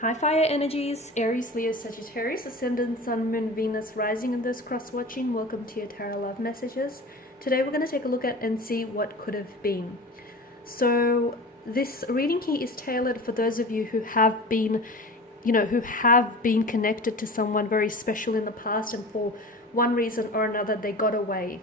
Hi fire energies, Aries, Leo, Sagittarius, Ascendant, Sun, Moon, Venus, Rising, and those cross-watching. Welcome to your Tarot Love Messages. Today we're going to take a look at and see what could have been. So this reading here is tailored for those of you who have been, who have been connected to someone very special in the past, and for one reason or another they got away.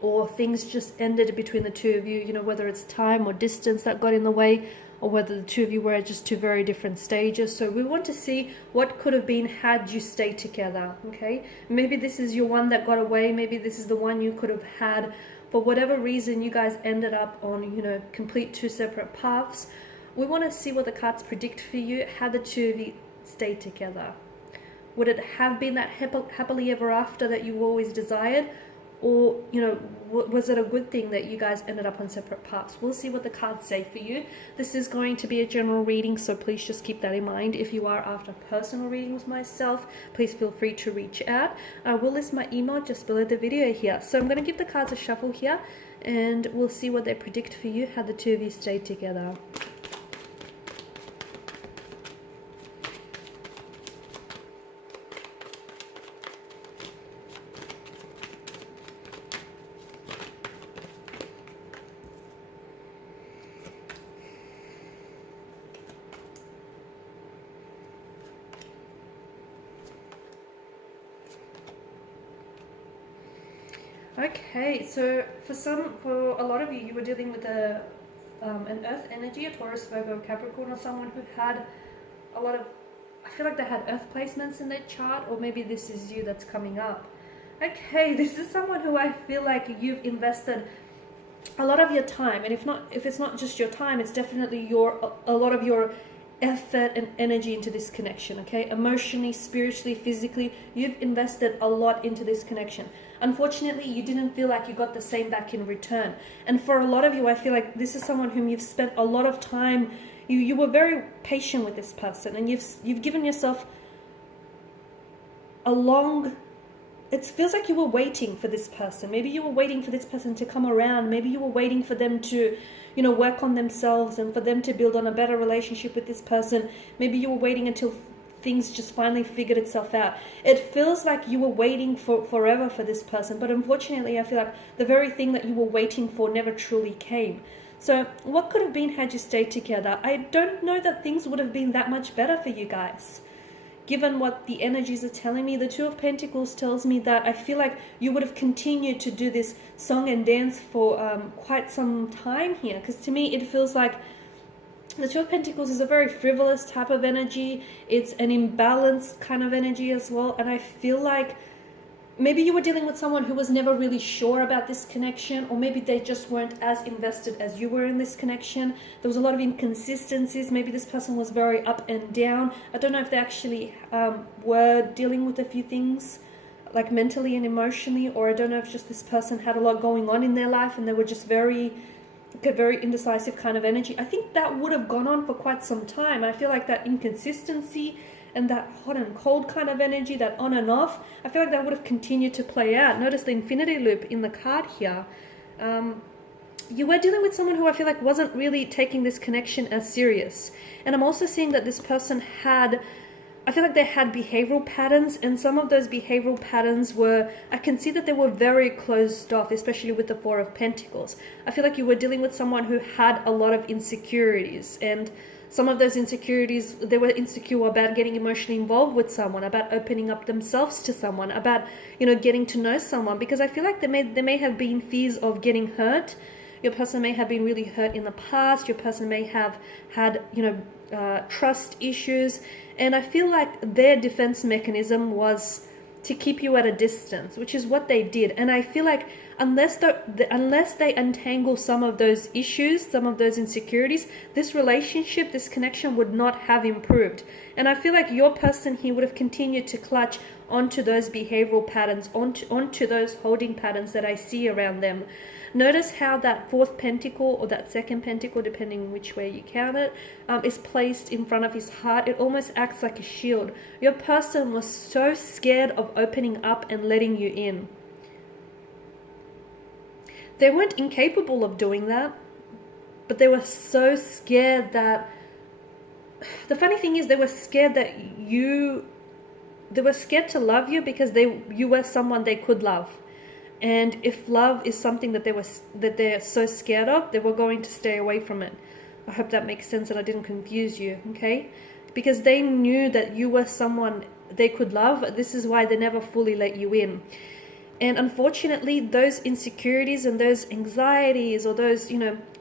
Or things just ended between the two of you, whether it's time or distance that got in the way, or whether the two of you were at just two very different stages. So we want to see what could have been had you stayed together, okay? Maybe this is your one that got away. Maybe this is the one you could have had. For whatever reason, you guys ended up on, complete two separate paths. We want to see what the cards predict for you, how the two of you stayed together. Would it have been that happily ever after that you always desired? Or, was it a good thing that you guys ended up on separate paths? We'll see what the cards say for you. This is going to be a general reading, so please just keep that in mind. If you are after personal reading with myself, please feel free to reach out. I will list my email just below the video here. So I'm going to give the cards a shuffle here, and we'll see what they predict for you, how the two of you stay together. Okay, so for a lot of you, you were dealing with an earth energy, a Taurus, Virgo, Capricorn, or someone who had a lot of, I feel like they had earth placements in their chart, or maybe this is you that's coming up. Okay, this is someone who I feel like you've invested a lot of your time, and if it's not just your time, it's definitely a lot of your effort and energy into this connection, okay? Emotionally, spiritually, physically, you've invested a lot into this connection. Unfortunately, you didn't feel like you got the same back in return. And for a lot of you, I feel like this is someone whom you've spent a lot of time, you were very patient with this person, and you've given yourself a long, it feels like you were waiting for this person. Maybe you were waiting for this person to come around. Maybe you were waiting for them to, work on themselves and for them to build on a better relationship with this person. Maybe you were waiting until things just finally figured itself out. It feels like you were waiting forever for this person, but unfortunately, I feel like the very thing that you were waiting for never truly came. So what could have been had you stayed together? I don't know that things would have been that much better for you guys. Given what the energies are telling me, the Two of Pentacles tells me that I feel like you would have continued to do this song and dance for quite some time here. Because to me, it feels like the Two of Pentacles is a very frivolous type of energy. It's an imbalanced kind of energy as well. And I feel like maybe you were dealing with someone who was never really sure about this connection, or maybe they just weren't as invested as you were in this connection. There was a lot of inconsistencies. Maybe this person was very up and down. I don't know if they actually were dealing with a few things, like mentally and emotionally, or I don't know if just this person had a lot going on in their life and they were just very indecisive kind of energy. I think that would have gone on for quite some time. I feel like that inconsistency and that hot and cold kind of energy, that on and off, I feel like that would have continued to play out. Notice the infinity loop in the card here. You were dealing with someone who I feel like wasn't really taking this connection as serious. And I'm also seeing that this person I feel like they had behavioral patterns, and some of those behavioral patterns I can see that they were very closed off, especially with the Four of Pentacles. I feel like you were dealing with someone who had a lot of insecurities, and some of those insecurities, they were insecure about getting emotionally involved with someone, about opening up themselves to someone, about, getting to know someone, because I feel like there may have been fears of getting hurt. Your person may have been really hurt in the past. Your person may have had, trust issues. And I feel like their defense mechanism was to keep you at a distance, which is what they did. And I feel like unless they untangle some of those issues, some of those insecurities, this relationship, this connection would not have improved. And I feel like your person here would have continued to clutch onto those behavioral patterns, onto those holding patterns that I see around them. Notice how that fourth pentacle, or that second pentacle, depending which way you count it, is placed in front of his heart. It almost acts like a shield. Your person was so scared of opening up and letting you in. They weren't incapable of doing that, but they were so scared that the funny thing is they were scared that they were scared to love you because you were someone they could love. And if love is something that they're so scared of, they were going to stay away from it. I hope that makes sense and I didn't confuse you, okay? Because they knew that you were someone they could love. This is why they never fully let you in. And unfortunately, those insecurities and those anxieties or those,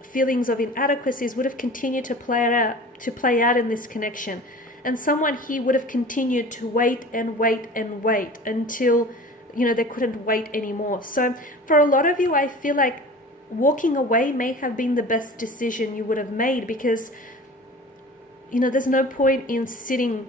feelings of inadequacies would have continued to play out in this connection. And someone here would have continued to wait and wait and wait until, they couldn't wait anymore. So for a lot of you, I feel like walking away may have been the best decision you would have made, because, there's no point in sitting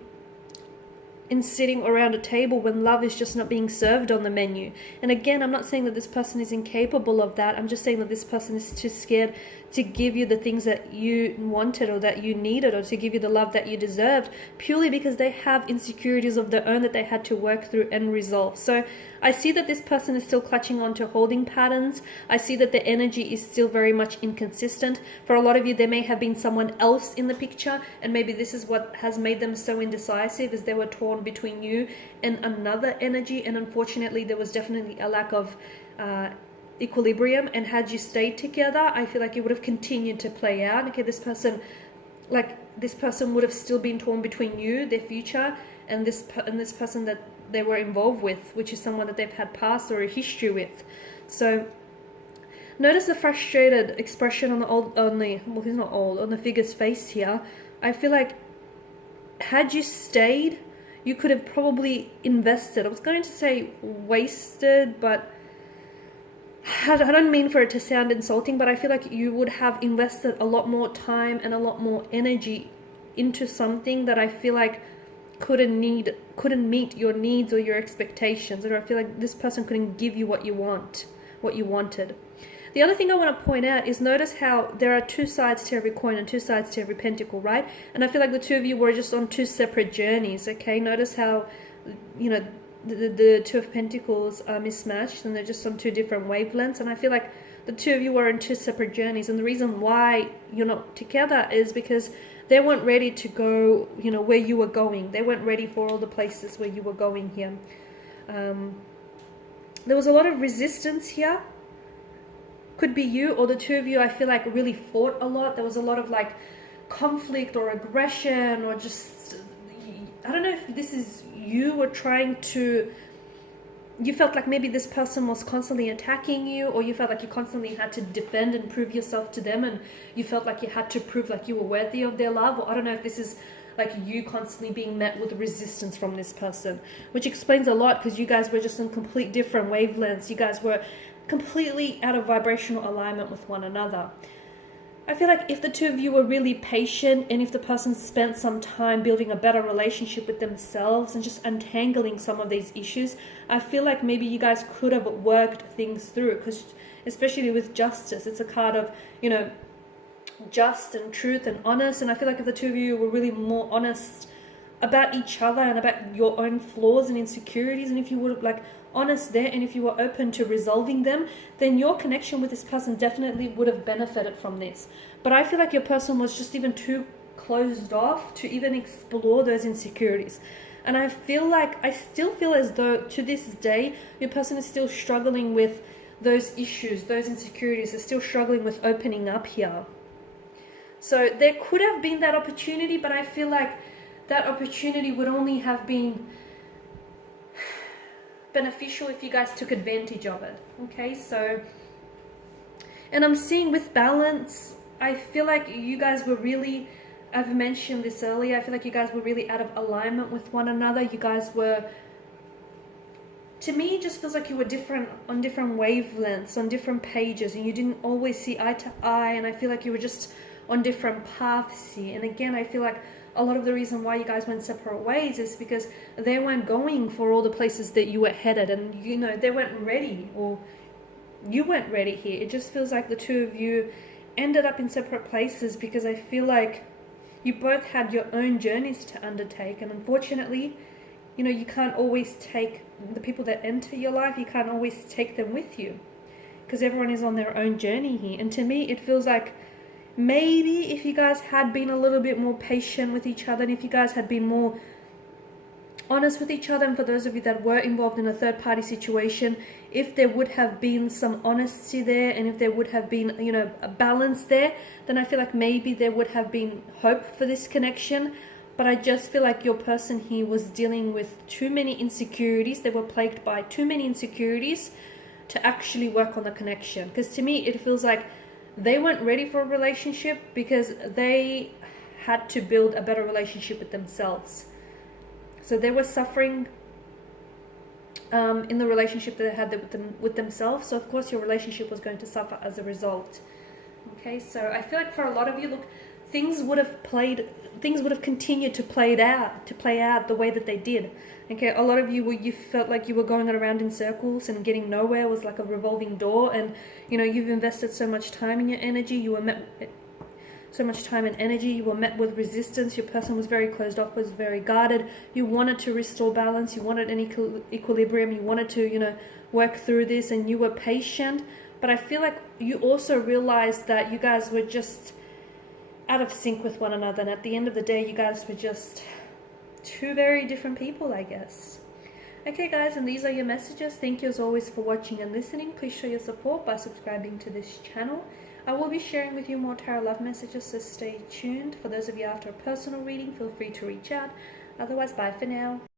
around a table when love is just not being served on the menu. And again, I'm not saying that this person is incapable of that. I'm just saying that this person is too scared to give you the things that you wanted or that you needed, or to give you the love that you deserved, purely because they have insecurities of their own that they had to work through and resolve. So I see that this person is still clutching on to holding patterns. I see that the energy is still very much inconsistent. For a lot of you, there may have been someone else in the picture, and maybe this is what has made them so indecisive, as they were torn between you and another energy. And unfortunately, there was definitely a lack of equilibrium, and had you stayed together, I feel like it would have continued to play out. Okay, this person would have still been torn between you, their future, and this person that they were involved with, which is someone that they've had past or a history with. So notice the frustrated expression on the figure's face here. I feel like had you stayed, you could have probably invested. I was going to say wasted, but I don't mean for it to sound insulting, but I feel like you would have invested a lot more time and a lot more energy into something that I feel like couldn't meet your needs or your expectations, or I feel like this person couldn't give you what you wanted. The other thing I want to point out is, notice how there are two sides to every coin and two sides to every pentacle, right? And I feel like the two of you were just on two separate journeys, okay? Notice how, the Two of Pentacles are mismatched and they're just on two different wavelengths. And I feel like the two of you are on two separate journeys. And the reason why you're not together is because they weren't ready to go, where you were going. They weren't ready for all the places where you were going here. There was a lot of resistance here. Could be you or the two of you, I feel like, really fought a lot. There was a lot of conflict or aggression, or just, I don't know if this is you were you felt like maybe this person was constantly attacking you, or you felt like you constantly had to defend and prove yourself to them, and you felt like you had to prove like you were worthy of their love. Or I don't know if this is like you constantly being met with resistance from this person, which explains a lot, because you guys were just in complete different wavelengths. You guys were completely out of vibrational alignment with one another. I feel like if the two of you were really patient, and if the person spent some time building a better relationship with themselves and just untangling some of these issues, I feel like maybe you guys could have worked things through. Because especially with justice, it's a card of, just and truth and honest. And I feel like if the two of you were really more honest about each other and about your own flaws and insecurities, and if you were honest there, and if you were open to resolving them, then your connection with this person definitely would have benefited from this. But I feel like your person was just even too closed off to even explore those insecurities. And I still feel as though to this day your person is still struggling with those issues, those insecurities. They're still struggling with opening up here. So there could have been that opportunity, but I feel like that opportunity would only have been beneficial if you guys took advantage of it. Okay, so, and I'm seeing with balance, I feel like you guys were really, I've mentioned this earlier, I feel like you guys were really out of alignment with one another. You guys were, to me, it just feels like you were on different wavelengths, on different pages, and you didn't always see eye to eye. And I feel like you were just on different paths here. And again, I feel like a lot of the reason why you guys went separate ways is because they weren't going for all the places that you were headed, and they weren't ready, or you weren't ready here. It just feels like the two of you ended up in separate places because I feel like you both had your own journeys to undertake. And unfortunately, you can't always take the people that enter your life, you can't always take them with you, because everyone is on their own journey here. And to me, it feels like maybe if you guys had been a little bit more patient with each other, and if you guys had been more honest with each other, and for those of you that were involved in a third-party situation, if there would have been some honesty there, and if there would have been, you know, a balance there, then I feel like maybe there would have been hope for this connection. But I just feel like your person here was dealing with too many insecurities. They were plagued by too many insecurities to actually work on the connection. Because to me, it feels like they weren't ready for a relationship because they had to build a better relationship with themselves. So they were suffering in the relationship that they had with themselves. So of course your relationship was going to suffer as a result. Okay, so I feel like for a lot of you, look, things would have continued to play out the way that they did. Okay, a lot of you you felt like you were going around in circles and getting nowhere. It was like a revolving door, and you know, you've invested so much time in your energy. You were met so much time and energy, you were met with resistance. Your person was very closed off, was very guarded. You wanted to restore balance, you wanted an equilibrium, you wanted to, you know, work through this, and you were patient. But I feel like you also realized that you guys were just out of sync with one another, and at the end of the day, you guys were just two very different people, I guess. Okay guys, and these are your messages. Thank you as always for watching and listening. Please show your support by subscribing to this channel. I will be sharing with you more tarot love messages, so stay tuned. For those of you after a personal reading, feel free to reach out. Otherwise, bye for now.